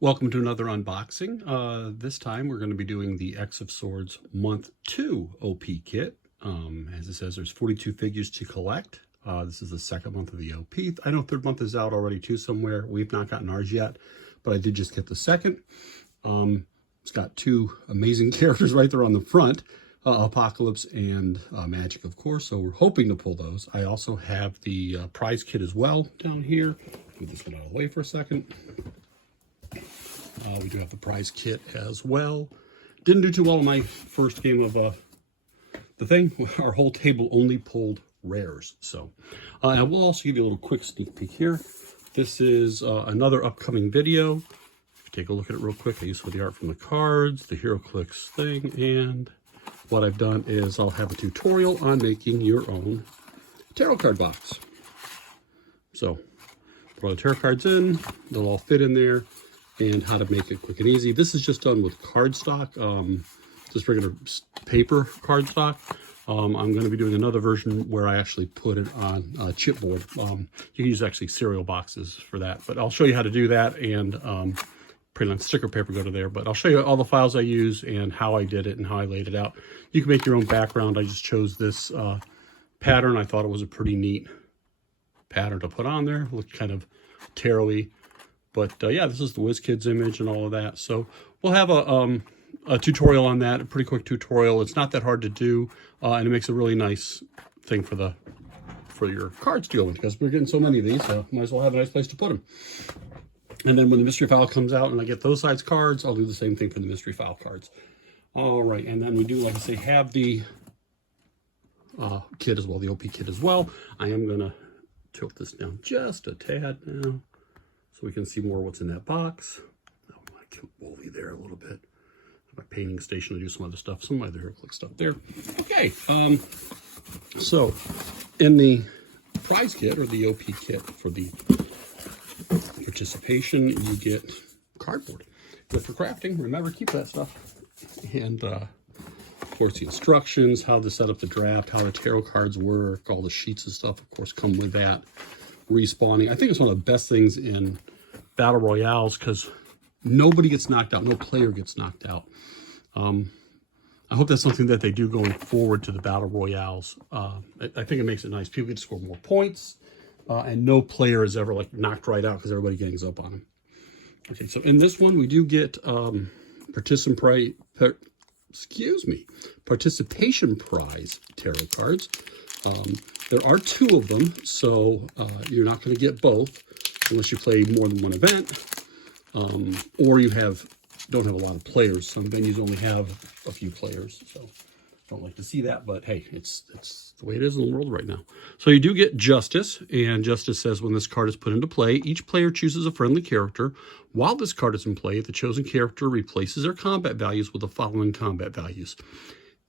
Welcome to another unboxing. This time we're going to be doing the X of Swords Month 2 OP kit. As it says, there's 42 figures to collect. This is the second month of the OP. I know third month is out already too somewhere. We've not gotten ours yet, but I did just get the second. It's got two amazing characters right there on the front. Apocalypsa and Majik, of course, so we're hoping to pull those. I also have the prize kit as well down here. Move this one out of the way for a second. We do have the prize kit as well. Didn't do too well in my first game of the thing. Our whole table only pulled rares. So I will also give you a little quick sneak peek here. This is another upcoming video. If you take a look at it real quick, I use for the art from the cards, the HeroClix thing, and what I've done is I'll have a tutorial on making your own tarot card box. So put all the tarot cards in, they'll all fit in there, and how to make it quick and easy. This is just done with cardstock, just regular paper cardstock. I'm going to be doing another version where I actually put it on chipboard. You can use actually cereal boxes for that, but I'll show you how to do that and print on sticker paper, go to there. But I'll show you all the files I use and how I did it and how I laid it out. You can make your own background. I just chose this pattern. I thought it was a pretty neat pattern to put on there. It looked kind of tarot-y. But yeah, this is the WizKids image and all of that. So we'll have a tutorial on that, a pretty quick tutorial. It's not that hard to do, and it makes a really nice thing for your cards to go in, because we're getting so many of these, so might as well have a nice place to put them. And then when the mystery file comes out and I get those size cards, I'll do the same thing for the mystery file cards. All right, and then we do, like I say, have the kit as well, the OP kit as well. I am going to tilt this down just a tad now, so we can see more what's in that box. I want to kill Wolvie there a little bit. My painting station to do some other stuff, some other HeroClix stuff there. Okay, so in the prize kit, or the OP kit for the participation, you get cardboard. Good for crafting. Remember, keep that stuff. And of course, the instructions, how to set up the draft, how the tarot cards work, all the sheets and stuff, of course, come with that. Respawning. I think it's one of the best things in battle royales, because nobody gets knocked out, no player gets knocked out. I hope that's something that they do going forward to the battle royales. I think it makes it nice. People get to score more points, and no player is ever like knocked right out because everybody gangs up on them. Okay, so in this one we do get participation prize tarot cards. There are two of them, so you're not going to get both unless you play more than one event, or you don't have a lot of players. Some venues only have a few players, so don't like to see that, but hey, it's the way it is in the world right now. So you do get Justice, and Justice says when this card is put into play, each player chooses a friendly character. While this card is in play, the chosen character replaces their combat values with the following combat values: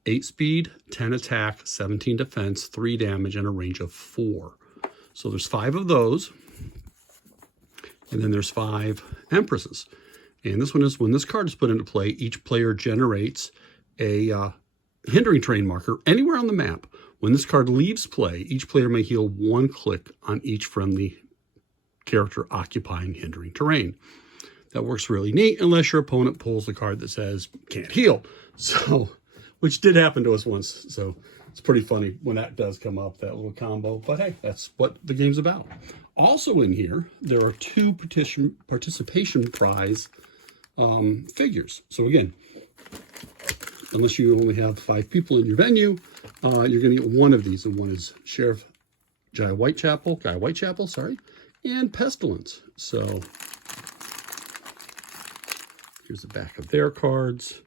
8 speed, 10 attack, 17 defense, 3 damage, and a range of 4. So there's 5 of those. And then there's 5 Empresses. And this one is, when this card is put into play, each player generates a hindering terrain marker anywhere on the map. When this card leaves play, each player may heal 1 click on each friendly character occupying hindering terrain. That works really neat, unless your opponent pulls the card that says, can't heal. So, which did happen to us once. So it's pretty funny when that does come up, that little combo. But hey, that's what the game's about. Also in here, there are 2 participation prize figures. So again, unless you only have 5 people in your venue, you're going to get one of these. And one is Sheriff Guy Whitechapel, and Pestilence. So here's the back of their cards.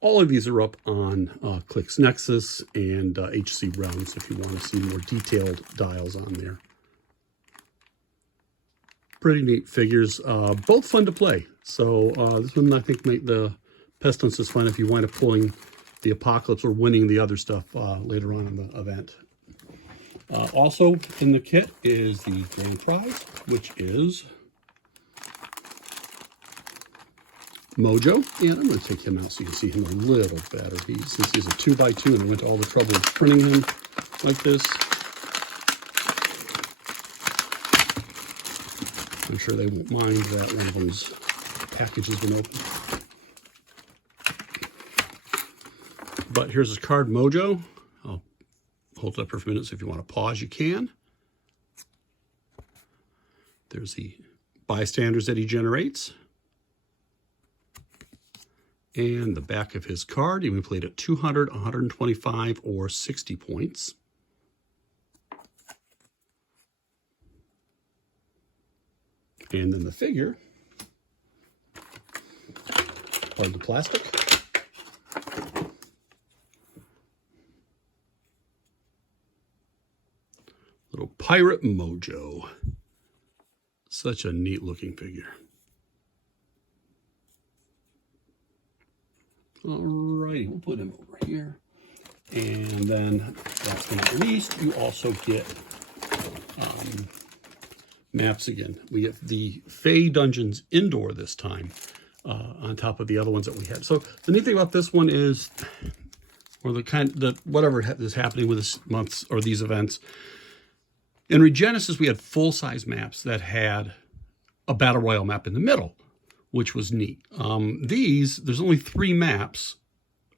All of these are up on Clix Nexus and HC Realms if you want to see more detailed dials on there. Pretty neat figures, both fun to play. So this one, I think, make the Pestilence is fun if you wind up pulling the Apocalypse or winning the other stuff later on in the event. Also in the kit is the grand prize, which is Mojo. And I'm going to take him out so you can see him a little better. Since he's a 2x2 and I went to all the trouble of printing him like this, I'm sure they won't mind that one of them's package has been opened. But here's his card mojo. I'll hold it up for a few minutes. If you want to pause, you can. There's the bystanders that he generates. And the back of his card, he played at 200, 125, or 60 points. And then the figure, pardon the plastic. Little Pirate Mojo. Such a neat looking figure. Alrighty, we'll put him over here. And then, last but not least, you also get maps again. We get the Fey Dungeons Indoor this time, on top of the other ones that we had. So the neat thing about this one is, or whatever is happening with this month's or these events, in Regenesis we had full-size maps that had a Battle Royale map in the middle, which was neat. There's only 3 maps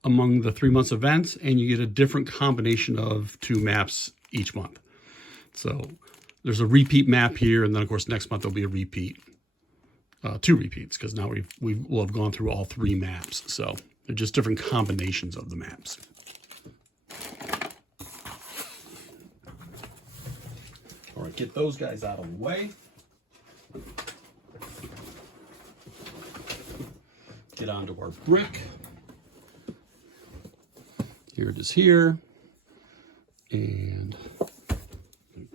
among the 3 months events, and you get a different combination of 2 maps each month. So there's a repeat map here, and then of course next month there'll be a repeat, 2 repeats, because now we will have gone through all 3 maps. So they're just different combinations of the maps. All right, get those guys out of the way. Get onto our brick. Here it is here. And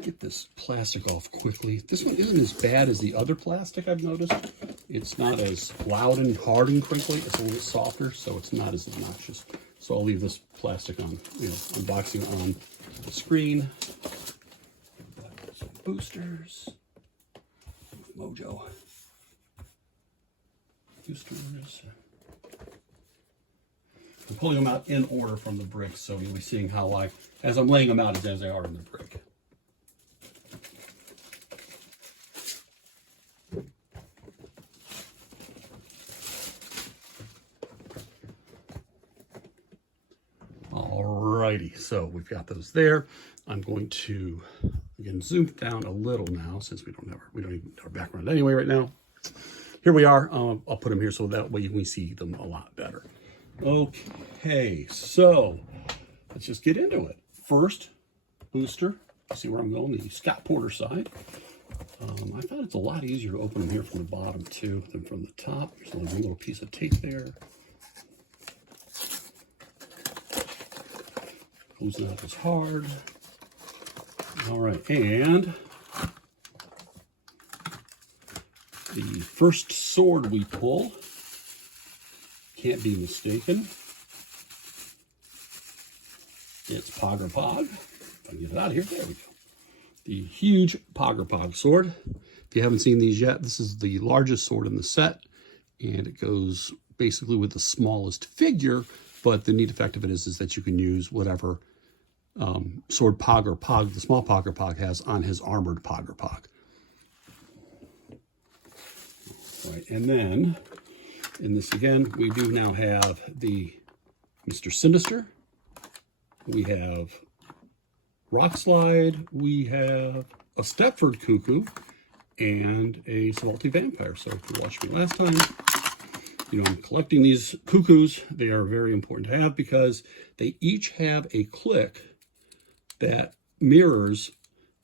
get this plastic off quickly. This one isn't as bad as the other plastic I've noticed. It's not as loud and hard and crinkly. It's a little softer, so it's not as obnoxious. So I'll leave this plastic on, unboxing on the screen. Some boosters. Mojo. Boosters. I'm pulling them out in order from the brick, so you'll be seeing how as I'm laying them out as they are in the brick. Alrighty, so we've got those there. I'm going to again zoom down a little now, since we don't even have our background anyway right now. Here we are. I'll put them here so that way we see them a lot better. Okay, so let's just get into it. First booster, see where I'm going, the Scott Porter side. I found it's a lot easier to open them here from the bottom too than from the top. There's only one little piece of tape there. Closing out is hard. All right, and the first sword we pull can't be mistaken. It's Pogger Pog. If I can get it out of here, there we go. The huge Pogger Pog sword. If you haven't seen these yet, this is the largest sword in the set, and it goes basically with the smallest figure, but the neat effect of it is that you can use whatever sword Pogger Pog, the small Pogger Pog, has on his armored Pogger Pog. Right, and then in this again, we do now have the Mr. Sinister. We have Rock Slide. We have a Stepford Cuckoo and a Salty Vampire. So if you watched me last time, I'm collecting these cuckoos. They are very important to have because they each have a click that mirrors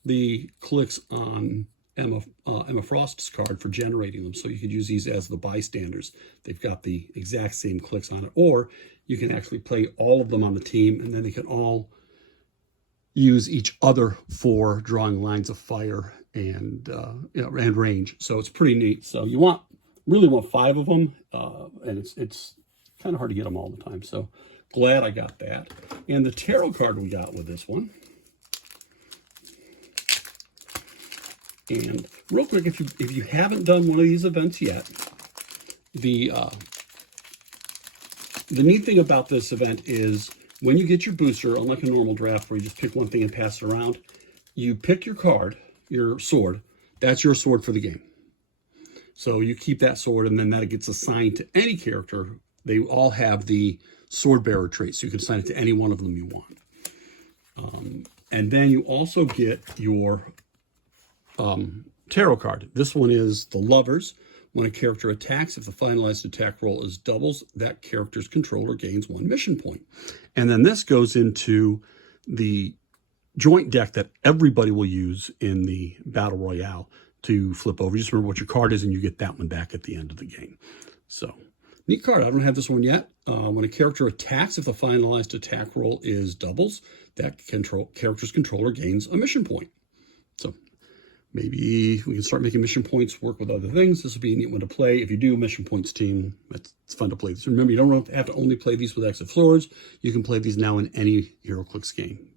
the clicks on Emma Frost's card for generating them. So you could use these as the bystanders. They've got the exact same clicks on it. Or you can actually play all of them on the team, and then they can all use each other for drawing lines of fire and and range. So it's pretty neat. So you really want 5 of them, and it's kind of hard to get them all the time. So glad I got that. And the tarot card we got with this one. And real quick, if you haven't done one of these events yet, the neat thing about this event is when you get your booster, unlike a normal draft where you just pick one thing and pass it around, you pick your card, your sword. That's your sword for the game. So you keep that sword, and then that gets assigned to any character. They all have the sword bearer trait, so you can assign it to any one of them you want. And then you also get your tarot card. This one is the Lovers. When a character attacks, if the finalized attack roll is doubles, that character's controller gains 1 mission point. And then this goes into the joint deck that everybody will use in the Battle Royale to flip over. Just remember what your card is, and you get that one back at the end of the game. So, neat card. I don't have this one yet. When a character attacks, if the finalized attack roll is doubles, that character's controller gains a mission point. So maybe we can start making mission points work with other things. This will be a neat one to play. If you do mission points team, it's fun to play. So remember, you don't have to only play these with Exit Swords. You can play these now in any HeroClix game.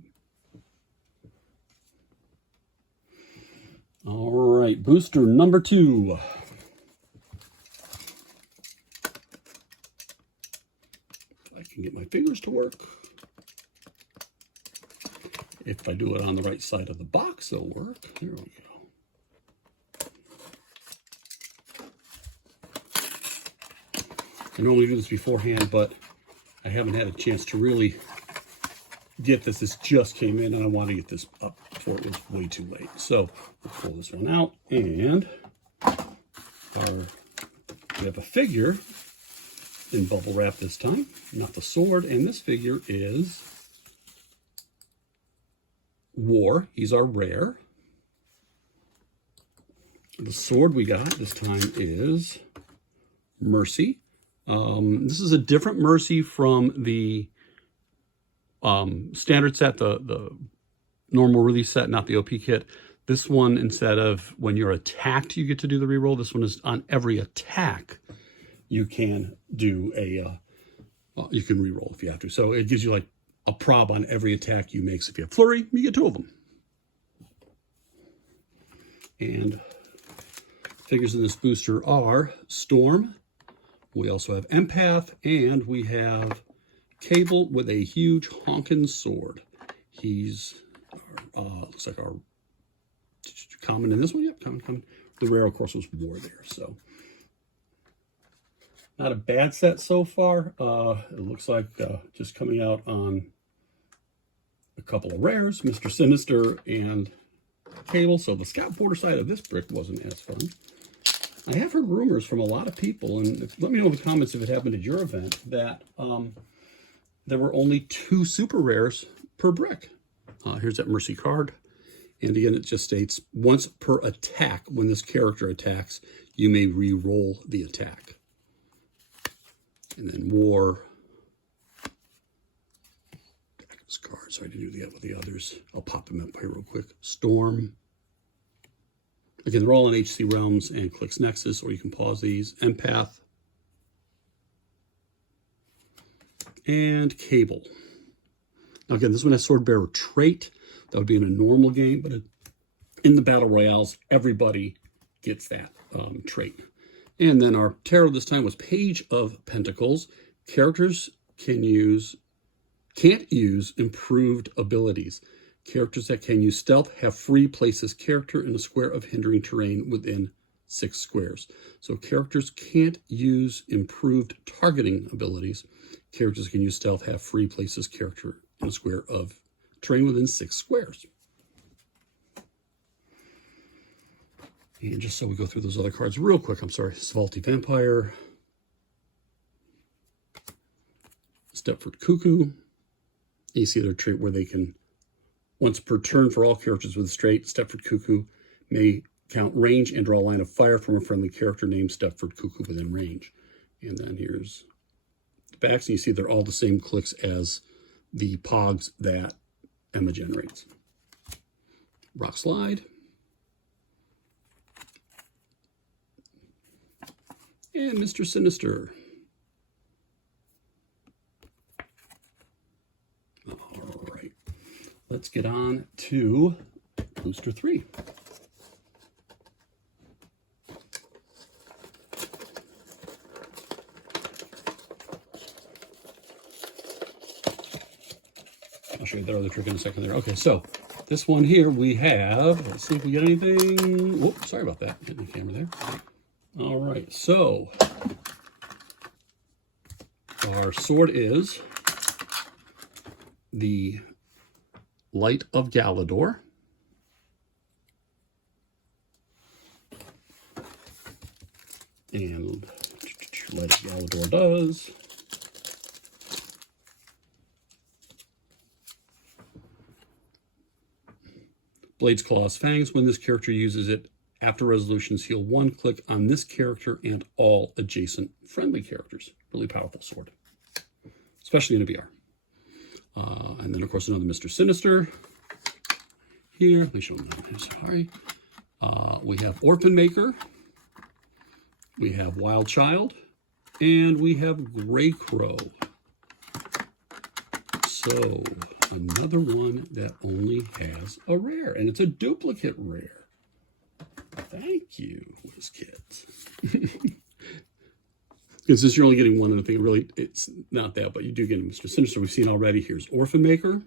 All right, booster number 2. If I can get my fingers to work. If I do it on the right side of the box, it'll work. There we go. I normally do this beforehand, but I haven't had a chance to really get this. This just came in, and I want to get this up before it was way too late. So we'll pull this one out, and we have a figure in bubble wrap this time, not the sword. And this figure is War. He's our rare. The sword we got this time is Mercy. This is a different Mercy from the standard set, the normal release set, not the OP kit. This one, instead of when you're attacked, you get to do the reroll. This one is on every attack. You can do you can reroll if you have to. So it gives you like a prob on every attack you make. So if you have flurry, you get 2 of them. And figures in this booster are Storm. We also have Empath, and we have Cable with a huge honkin' sword. He's looks like our common in this one. Yep, common. The rare, of course, was War there. So not a bad set so far. It looks like just coming out on a couple of rares, Mr. Sinister and Cable. So the Scout Border side of this brick wasn't as fun. I have heard rumors from a lot of people, and let me know in the comments if it happened at your event, that there were only 2 super rares per brick. Here's that Mercy card. And again, it just states, once per attack, when this character attacks, you may re-roll the attack. And then War. Back of this card, so I didn't do that with the others. I'll pop them up here real quick. Storm. Again, they're all in HC Realms and Clix Nexus, or you can pause these. Empath. And Cable. Now again, this one has Sword Bearer trait. That would be in a normal game, but in the Battle Royales, everybody gets that trait. And then our tarot this time was Page of Pentacles. Characters can't use improved abilities. Characters that can use stealth have free place this character in a square of hindering terrain within 6 squares. So characters can't use improved targeting abilities. Characters that can use stealth have free place this character in a square of terrain within 6 squares. And just so we go through those other cards real quick, I'm sorry. Svalty Vampire. Stepford Cuckoo. You see their trait where they can, once per turn for all characters with a trait, Stepford Cuckoo may count range and draw a line of fire from a friendly character named Stepford Cuckoo within range. And then here's the backs, and you see they're all the same clicks as the pogs that Emma generates. Rock Slide. And Mr. Sinister. All right. Let's get on to Booster 3. I'll show you the other trick in a second there. Okay, so this one here we have, let's see if we get anything. Whoop, sorry about that. Getting the camera there. All right, so our sword is the Light of Galador. And Light of Galador does. Blades, Claws, Fangs. When this character uses it, after resolutions, heal 1, click on this character and all adjacent friendly characters. Really powerful sword, especially in a VR. And then, of course, another Mr. Sinister here. Let me show them that. Sorry. We have Orphan Maker. We have Wild Child. And we have Grey Crow. So, another one that only has a rare. And it's a duplicate rare. Thank you, WizKids. Because since you're only getting one, and I think really it's not that, but you do get a Mr. Sinister. We've seen already. Here's Orphan Maker.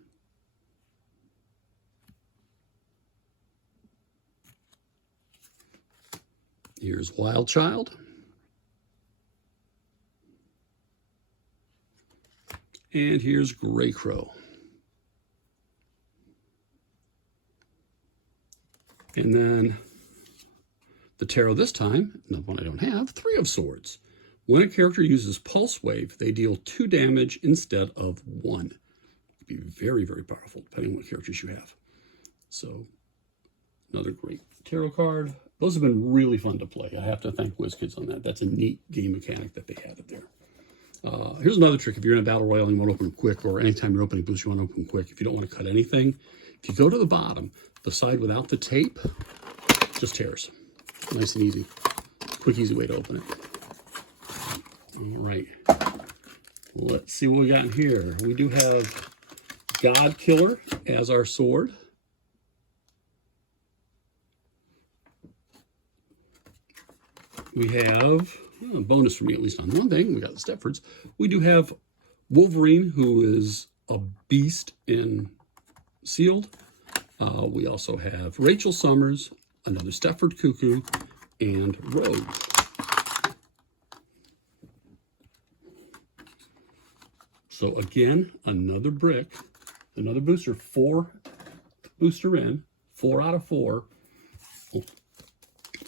Here's Wild Child. And here's Grey Crow. And then the tarot this time, another one I don't have, 3 of Swords. When a character uses Pulse Wave, they deal 2 damage instead of 1. It'd be very, very powerful, depending on what characters you have. So, another great tarot card. Those have been really fun to play. I have to thank WizKids on that. That's a neat game mechanic that they have it there. Here's another trick. If you're in a battle royale and you want to open quick, or anytime you're opening boosts, you want to open quick, if you don't want to cut anything, if you go to the bottom, the side without the tape just tears. Nice and easy. Quick, easy way to open it. All right. Let's see what we got in here. We do have God Killer as our sword. We have a bonus for me, at least on one thing. We got the Stepfords. We do have Wolverine, who is a beast in Sealed. We also have Rachel Summers, another Stepford Cuckoo, and Rogue. So again, another brick, another booster, 4 booster in, 4 out of 4,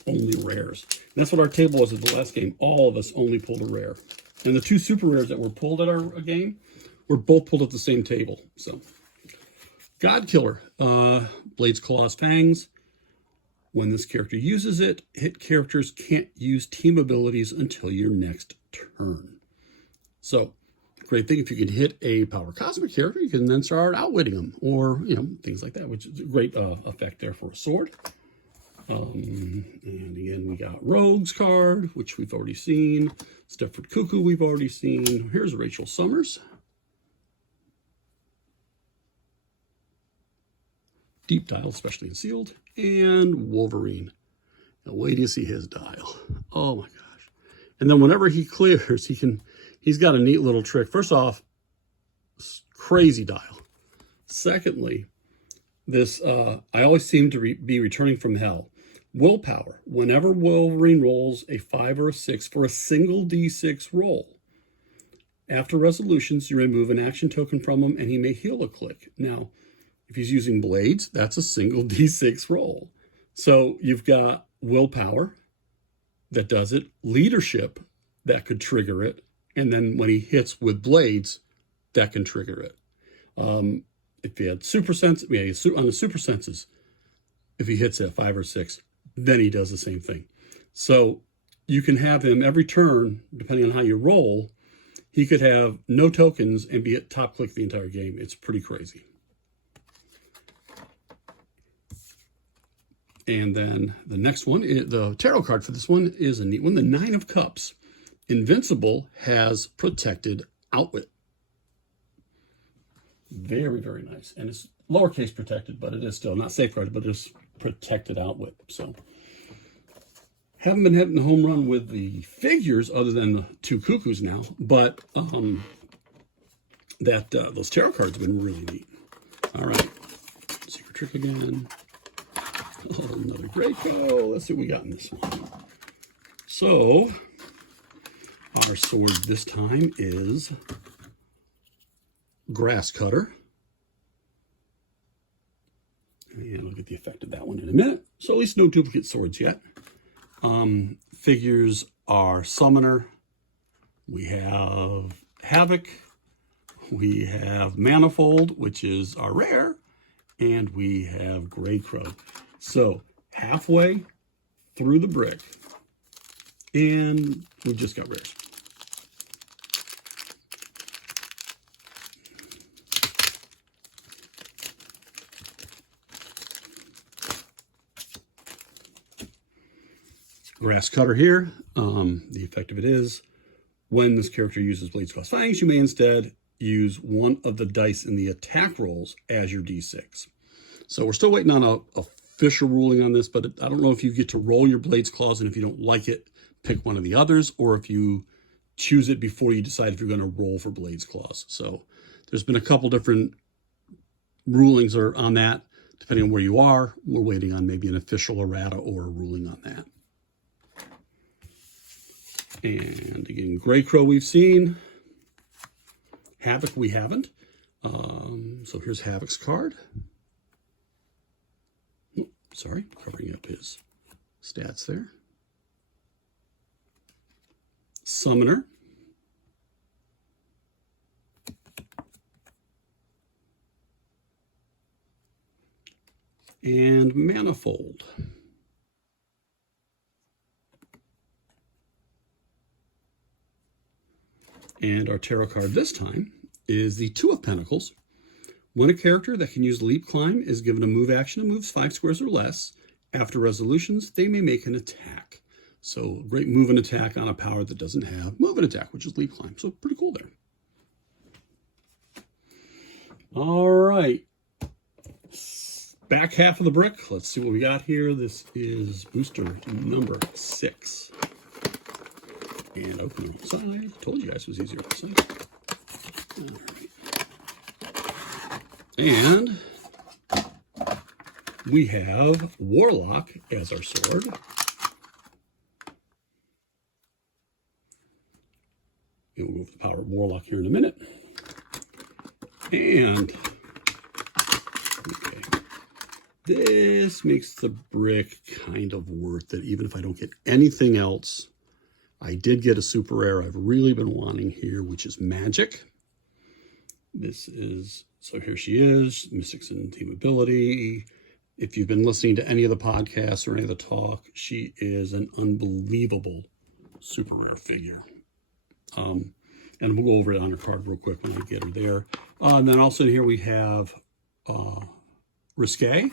only rares. And that's what our table was at the last game. All of us only pulled a rare. And the 2 super rares that were pulled at our game were both pulled at the same table. So, God Killer, Blades, Claws, Fangs. When this character uses it, hit characters can't use team abilities until your next turn. So, great thing if you can hit a Power Cosmic character, you can then start outwitting them, or, you know, things like that, which is a great effect there for a sword. And again, we got Rogue's card, which we've already seen. Stepford Cuckoo, we've already seen. Here's Rachel Summers. Deep Dial, especially in Sealed. And Wolverine. Now, wait till you see his dial. Oh my gosh. And then whenever he clears, he's got a neat little trick. First off, crazy dial. Secondly, this, I always seem to be returning from hell. Willpower. Whenever Wolverine rolls a 5 or a 6 for a single D6 roll, after resolutions, you remove an action token from him and he may heal a click. Now, if he's using Blades, that's a single D6 roll. So you've got Willpower that does it, Leadership that could trigger it, and then when he hits with Blades, that can trigger it. If you had Super Sense, on the Super Senses, if he hits at 5 or 6, then he does the same thing. So you can have him every turn, depending on how you roll, he could have no tokens and be at top click the entire game. It's pretty crazy. And then the next one, the tarot card for this one is a neat one. The 9 of Cups. Invincible has protected outwit. Very, very nice. And it's lowercase protected, but it is still not safeguarded, but it's protected outwit. So haven't been hitting the home run with the figures other than the 2 cuckoos now, but those tarot cards have been really neat. All right. Secret trick again. Oh, another Grey Crow. Let's see what we got in this one. So our sword this time is Grass Cutter. And we'll get the effect of that one in a minute. So at least no duplicate swords yet. Figures are Summoner. We have Havoc. We have Manifold, which is our rare. And we have Grey Crow. So halfway through the brick. And we just got rares. Grass Cutter here. The effect of it is, when this character uses Blades Cross Fangs, you may instead use one of the dice in the attack rolls as your D6. So we're still waiting on a official ruling on this, but I don't know if you get to roll your Blades Claws, and if you don't like it, pick one of the others, or if you choose it before you decide if you're going to roll for Blades Claws. So there's been a couple different rulings on that, depending on where you are. We're waiting on maybe an official errata or a ruling on that. And again, Grey Crow we've seen. Havoc we haven't. So here's Havoc's card. Sorry, covering up his stats there. Summoner. And Manifold. And our tarot card this time is the Two of Pentacles. When a character that can use Leap Climb is given a move action and moves 5 squares or less, after resolutions, they may make an attack. So great move and attack on a power that doesn't have move and attack, which is Leap Climb. So pretty cool there. All right. Back half of the brick. Let's see what we got here. This is booster number 6. And open on the side. Told you guys it was easier on the side. All right. And we have Warlock as our sword. And we'll go with the power of Warlock here in a minute. And okay, this makes the brick kind of worth it, even if I don't get anything else. I did get a super rare I've really been wanting here, which is Majik. This is, so here she is, Mystics and Team Ability. If you've been listening to any of the podcasts or any of the talk, she is an unbelievable super rare figure. And we'll go over it on her card real quick when I get her there. And then also here we have Risque.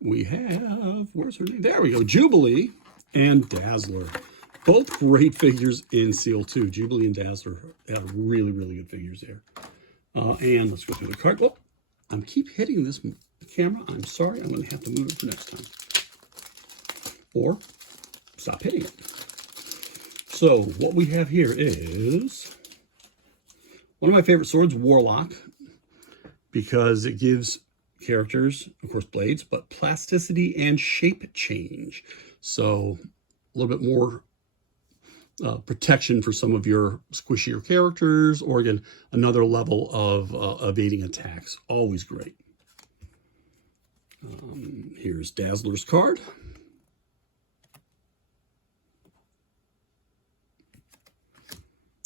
We have, where's her name? There we go, Jubilee and Dazzler. Both great figures in Seal 2. Jubilee and Dazzler have really, really good figures there. And let's go through the card. Oh, I keep hitting this camera. I'm sorry. I'm going to have to move it for next time. Or stop hitting it. So what we have here is one of my favorite swords, Warlock, because it gives characters, of course, blades, but plasticity and shape change. So a little bit more protection for some of your squishier characters, or again, another level of evading attacks. Always great. Here's Dazzler's card.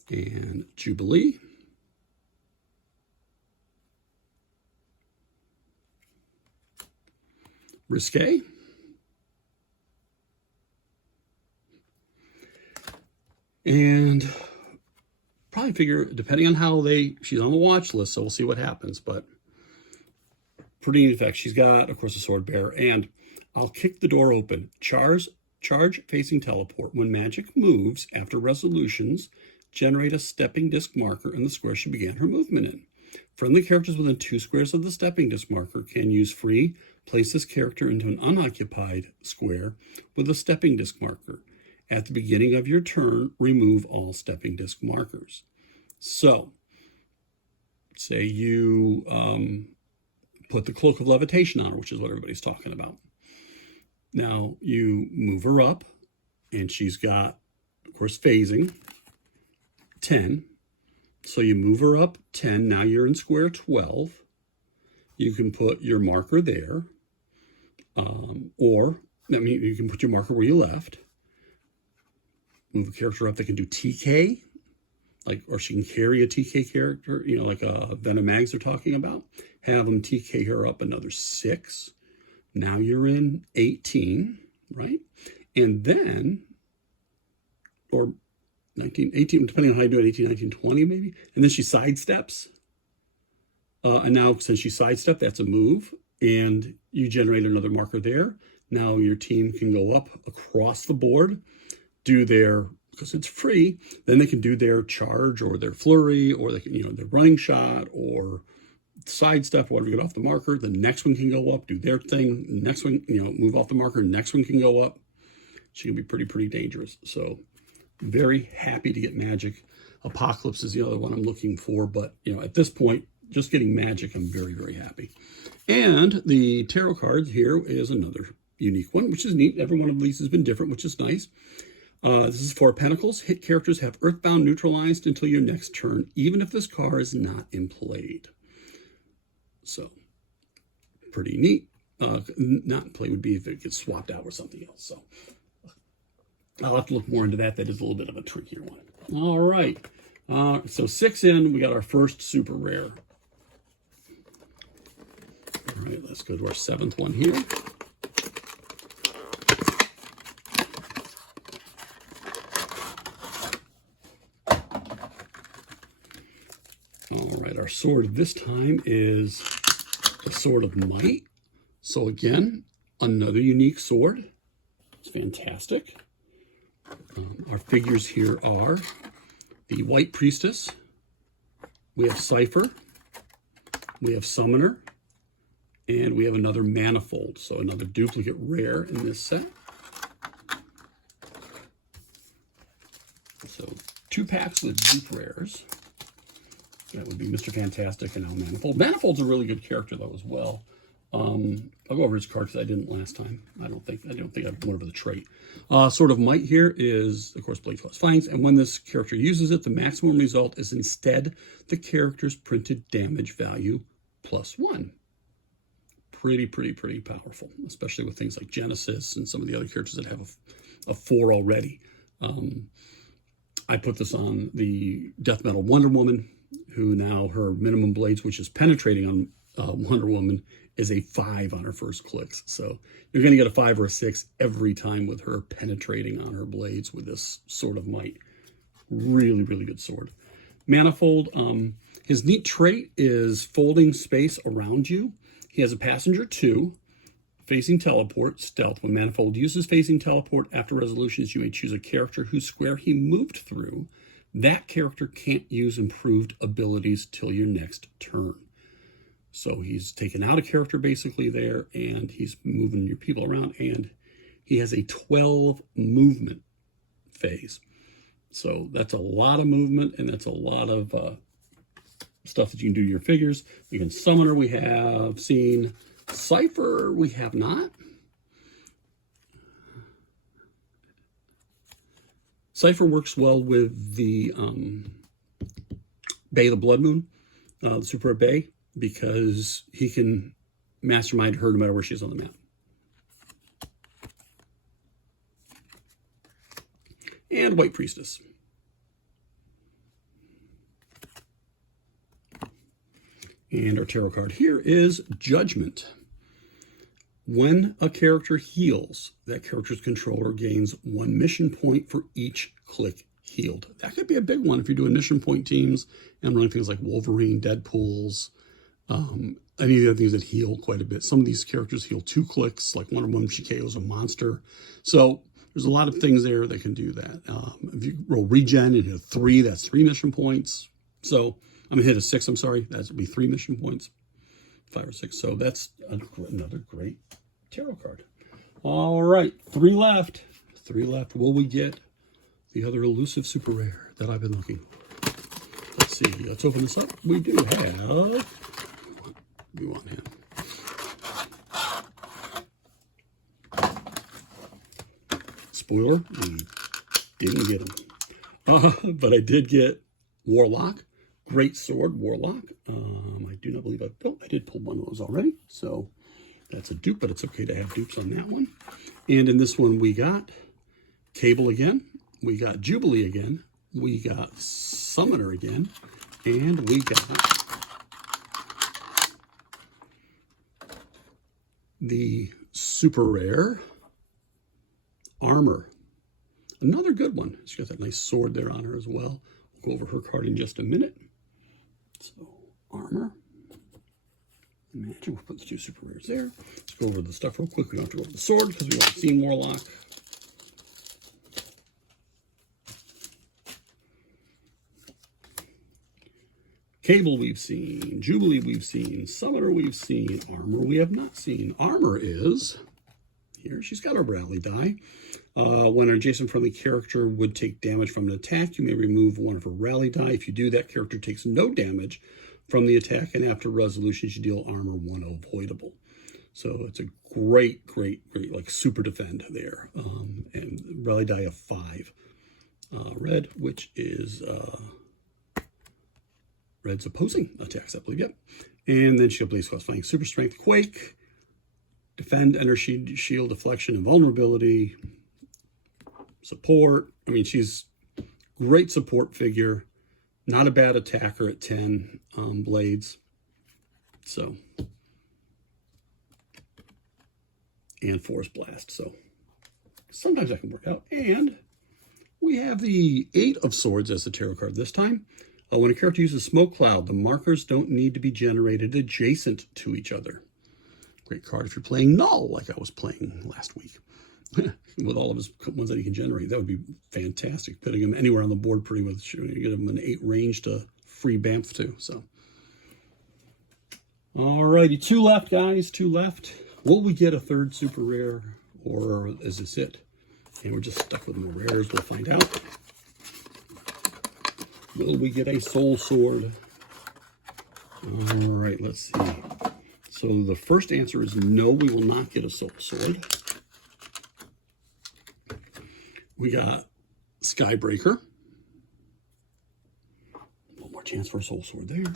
And Jubilee. Risque. And probably figure, depending on how she's on the watch list, so we'll see what happens, but pretty neat effect. She's got, of course, a sword bearer, and I'll kick the door open. Charge facing teleport. When Majik moves after resolutions, generate a stepping disc marker in the square she began her movement in. Friendly characters within 2 squares of the stepping disc marker can use free, place this character into an unoccupied square with a stepping disc marker. At the beginning of your turn, remove all stepping disc markers. So, say you put the Cloak of Levitation on her, which is what everybody's talking about. Now, you move her up And she's got, of course, phasing, 10. So you move her up 10. Now you're in square 12. You can put your marker there. Or, I mean, you can put your marker where you left. Move a character up that can do TK. Like, or she can carry a TK character, you know, like a Venom Mags they're talking about. Have them TK her up another 6. Now you're in 18, right? And then, or 19, 18, depending on how you do it, 18, 19, 20 maybe. And then she sidesteps. And now since she sidestepped, that's a move. And you generate another marker there. Now your team can go up across the board, do their, because it's free, then they can do their charge or their flurry, or they can, you know, their running shot or sidestep, whatever, get off the marker. The next one can go up, do their thing. The next one, you know, move off the marker. Next one can go up. She can be pretty dangerous. So very happy to get Majik. Apocalypse is the other one I'm looking for, but you know, at this point, just getting Majik, I'm very happy. And the tarot card here is another unique one, which is neat. Every one of these has been different, which is nice. This is 4 Pentacles. Hit characters have Earthbound neutralized until your next turn, even if this card is not in play. So, pretty neat. Not in play would be if it gets swapped out or something else. So, I'll have to look more into that. That is a little bit of a trickier one. All right. So 6 in, we got our first super rare. All right, let's go to our 7th one here. All right, our sword this time is the Sword of Might. So again, another unique sword. It's fantastic. Our figures here are the White Priestess. We have Cipher. We have Summoner. And we have another Manifold. So another duplicate rare in this set. So 2 packs with dupe rares. That would be Mr. Fantastic and now Manifold. Manifold's a really good character though as well. I'll go over his card because I didn't last time. I don't think I've gone over the trait. Sword of Might here is, of course, Blades plus Fangs, and when this character uses it, the maximum result is instead the character's printed damage value plus 1. Pretty powerful, especially with things like Genesis and some of the other characters that have a 4 already. I put this on the Death Metal Wonder Woman, who now her minimum blades, which is penetrating on Wonder Woman, is a 5 on her first clicks. So you're going to get a 5 or a 6 every time with her penetrating on her blades with this Sword of Might. Really good sword. Manifold, his neat trait is folding space around you. He has a passenger 2, facing teleport, stealth. When Manifold uses facing teleport after resolutions, you may choose a character whose square he moved through. That character can't use improved abilities till your next turn. So he's taken out a character basically there, and he's moving your people around, and he has a 12 movement phase. So that's a lot of movement, and that's a lot of stuff that you can do to your figures. We can Summoner, we have seen. Cipher, we have not. Cipher works well with the Bay of the Blood Moon, the Super Bay, because he can mastermind her no matter where she is on the map. And White Priestess. And our tarot card here is Judgment. When a character heals, that character's controller gains 1 mission point for each click healed. That could be a big one if you're doing mission point teams and running things like Wolverine, Deadpools, any of the other things that heal quite a bit. Some of these characters heal 2 clicks, like Wonder Woman, she KOs a monster. So there's a lot of things there that can do that. If you roll regen and hit a 3, that's 3 mission points. So I'm going to hit a 6, I'm sorry. That would be 3 mission points, 5 or 6. So that's another great tarot card. All right, 3 left. 3 left. Will we get the other elusive super rare that I've been looking for? Let's see. Let's open this up. We do have... We want him. Spoiler, we didn't get him. But I did get Warlock. Great sword, Warlock. I do not believe I did pull one of those already. So that's a dupe, but it's okay to have dupes on that one. And in this one, we got Cable again. We got Jubilee again. We got Summoner again. And we got the super rare Armor. Another good one. She's got that nice sword there on her as well. We'll go over her card in just a minute. So, Armor. Majik, we'll put the two super rares there. Let's go over the stuff real quick. We don't have to go over the sword because we've already seen Warlock. Cable we've seen. Jubilee we've seen. Summoner we've seen. Armor we have not seen. Armor is... here, she's got her rally die. When an adjacent friendly character would take damage from an attack, you may remove one of her rally die. If you do, that character takes no damage from the attack, and after resolution, you deal armor 1 avoidable. So it's a great, like super defend there. And rally die of 5. Red, which is red's opposing attacks, I believe, yep. And then she'll Blaze Cross Flying, Super Strength, Quake, Defend, Energy, Shield, Deflection, and Vulnerability, Support. I mean, she's great support figure. Not a bad attacker at 10 blades. So, and Force Blast. So, sometimes that can work out. And we have the 8 of Swords as the tarot card this time. When a character uses Smoke Cloud, the markers don't need to be generated adjacent to each other. Great card if you're playing Null, like I was playing last week. With all of his ones that he can generate. That would be fantastic. Putting him anywhere on the board pretty much. You get him an 8 range to free Bamf too. So, alrighty, 2 left, guys. 2 left. Will we get a third super rare, or is this it? And we're just stuck with more rares. We'll find out. Will we get a Soul Sword? Alright, let's see. So the first answer is no, we will not get a Soul Sword. We got Skybreaker. One more chance for a Soul Sword there.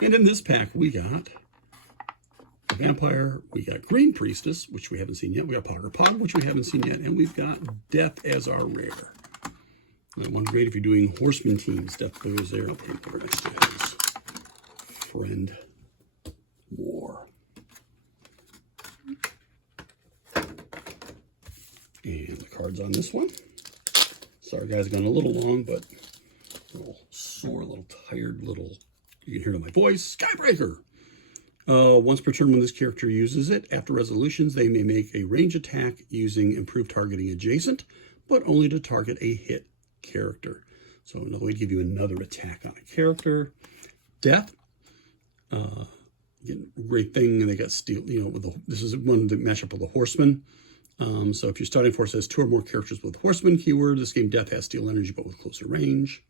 And in this pack, we got a Vampire. We got Green Priestess, which we haven't seen yet. We got Pog, which we haven't seen yet. And we've got Death as our rare. That one's great if you're doing Horseman teams. Death goes there. I'll put it next to his friend War. And the cards on this one. Sorry, guys, gone a little long, but a little sore, a little tired, you can hear it in my voice. Skybreaker. Once per turn when this character uses it, after resolutions, they may make a range attack using improved targeting adjacent, but only to target a hit character. So another way to give you another attack on a character. Death. Great thing, and they got steel, this is one that match up with a Horseman. So if your starting force has 2 or more characters with Horseman keyword, this game Death has steel energy, but with closer range.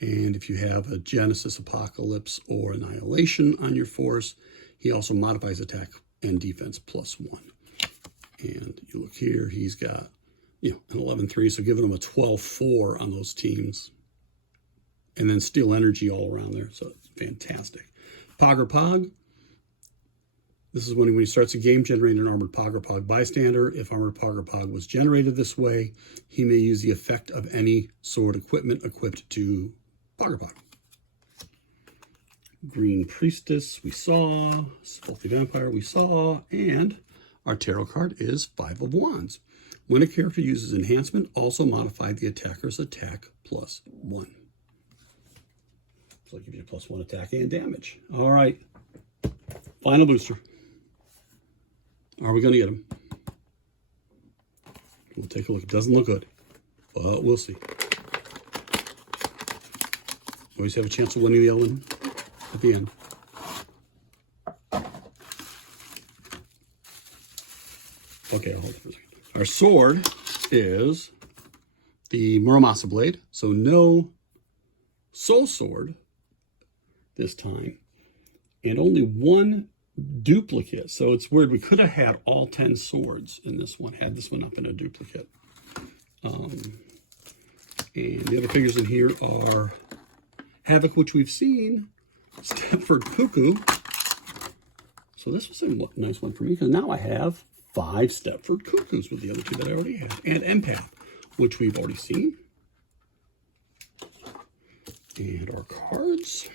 And if you have a Genesis, Apocalypse, or Annihilation on your force, he also modifies attack and defense +1. And you look here, he's got, an 11-3, so giving him a 12-4 on those teams. And then steel energy all around there, so it's fantastic. Pog. This is when he starts a game generating an Armored Pog or Pog bystander. If Armored Pog or Pog was generated this way, he may use the effect of any sword equipment equipped to Pog or Pog. Green Priestess we saw, Stealthy Vampire we saw, and our tarot card is 5 of Wands. When a character uses enhancement, also modify the attacker's attack +1. So it gives you +1 attack and damage. All right, final booster. Are we going to get him? We'll take a look. It doesn't look good, but we'll see. Always have a chance of winning the Ellen at the end. Okay, I'll hold it for a second. Our sword is the Muramasa Blade, so no Soul Sword this time, and only 1 duplicate. So it's weird. We could have had all 10 swords in this one, had this one up in a duplicate. And the other figures in here are Havoc, which we've seen, Stepford Cuckoo. So this was a nice one for me, because now I have 5 Stepford Cuckoos with the other 2 that I already had. And Empath, which we've already seen. And our cards.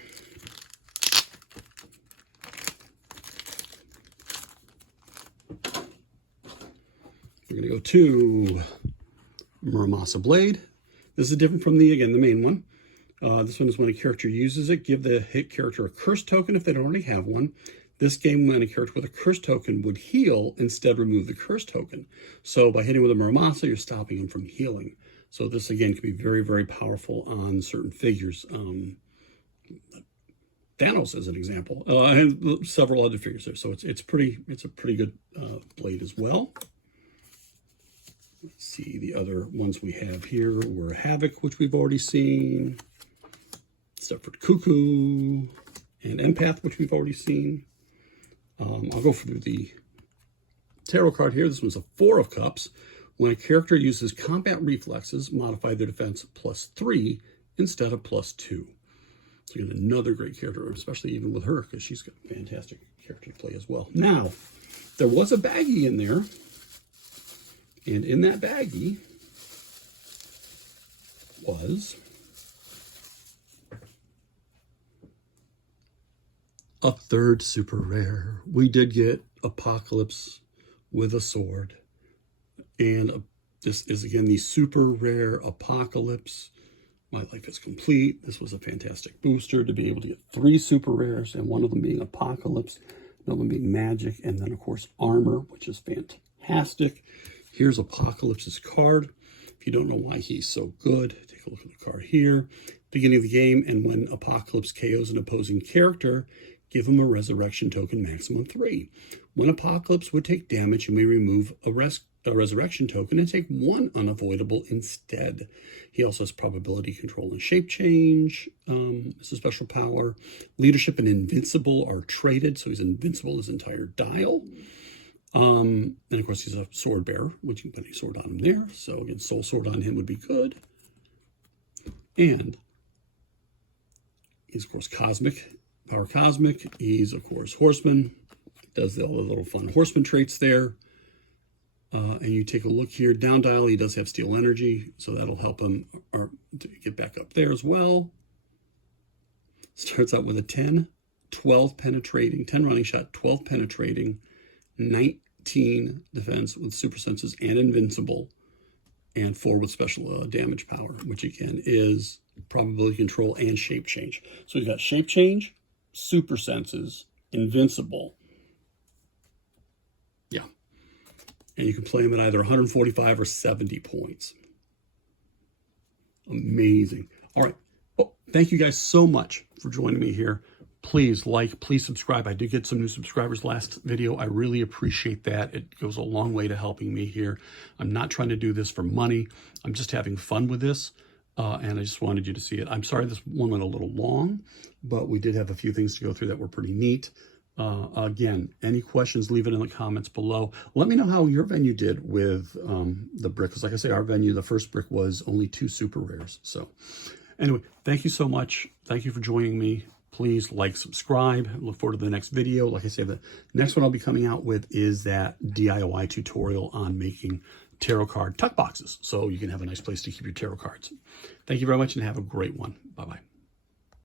We're going to go to Muramasa Blade. This is different from the main one. This one is when a character uses it, give the hit character a curse token if they don't already have one. This game, when a character with a curse token would heal, instead remove the curse token. So by hitting with a Muramasa, you're stopping them from healing. So this, again, can be very, very powerful on certain figures. Thanos, as an example, and several other figures there. So it's a pretty good blade as well. Let's see, the other ones we have here were Havoc, which we've already seen, Stepford Cuckoo, and Empath, which we've already seen. I'll go through the tarot card here. This one's a 4 of Cups. When a character uses combat reflexes, modify their defense +3 instead of +2. So again, another great character, especially even with her, because she's got a fantastic character to play as well. Now, there was a baggie in there. And in that baggie was a 3rd super rare. We did get Apocalypsa with a sword. And this is, again, the super rare Apocalypsa. My life is complete. This was a fantastic booster to be able to get 3 super rares, and one of them being Apocalypsa, another one being Majik, and then, of course, Armor, which is fantastic. Here's Apocalypsa's card. If you don't know why he's so good, take a look at the card here. Beginning of the game, and when Apocalypsa KOs an opposing character, give him a resurrection token, maximum 3. When Apocalypsa would take damage, you may remove a resurrection token and take 1 unavoidable instead. He also has probability control and shape change. It's a special power. Leadership and invincible are traded, so he's invincible his entire dial. And of course he's a sword bearer, which you can put any sword on him there. So again, soul sword on him would be good. And he's of course cosmic, power cosmic. He's of course horseman, does all the little fun horseman traits there. And you take a look here, down dial, he does have steel energy, so that'll help him to get back up there as well. Starts out with a 10, 12 penetrating, 10 running shot, 12 penetrating, 19 defense with super senses and invincible, and 4 with special damage power, which again is probability control and shape change. So we've got shape change, super senses, invincible. Yeah. And you can play him at either 145 or 70 points. Amazing. All right. Well, thank you guys so much for joining me here. Please like, please subscribe. I did get some new subscribers last video. I really appreciate that. It goes a long way to helping me here. I'm not trying to do this for money. I'm just having fun with this. And I just wanted you to see it. I'm sorry this one went a little long, but we did have a few things to go through that were pretty neat. Again, any questions, leave it in the comments below. Let me know how your venue did with the brick. Because like I say, our venue, the first brick was only 2 super rares. So anyway, thank you so much. Thank you for joining me. Please like, subscribe. Look forward to the next video. Like I say, the next one I'll be coming out with is that DIY tutorial on making tarot card tuck boxes, so you can have a nice place to keep your tarot cards. Thank you very much and have a great one. Bye-bye.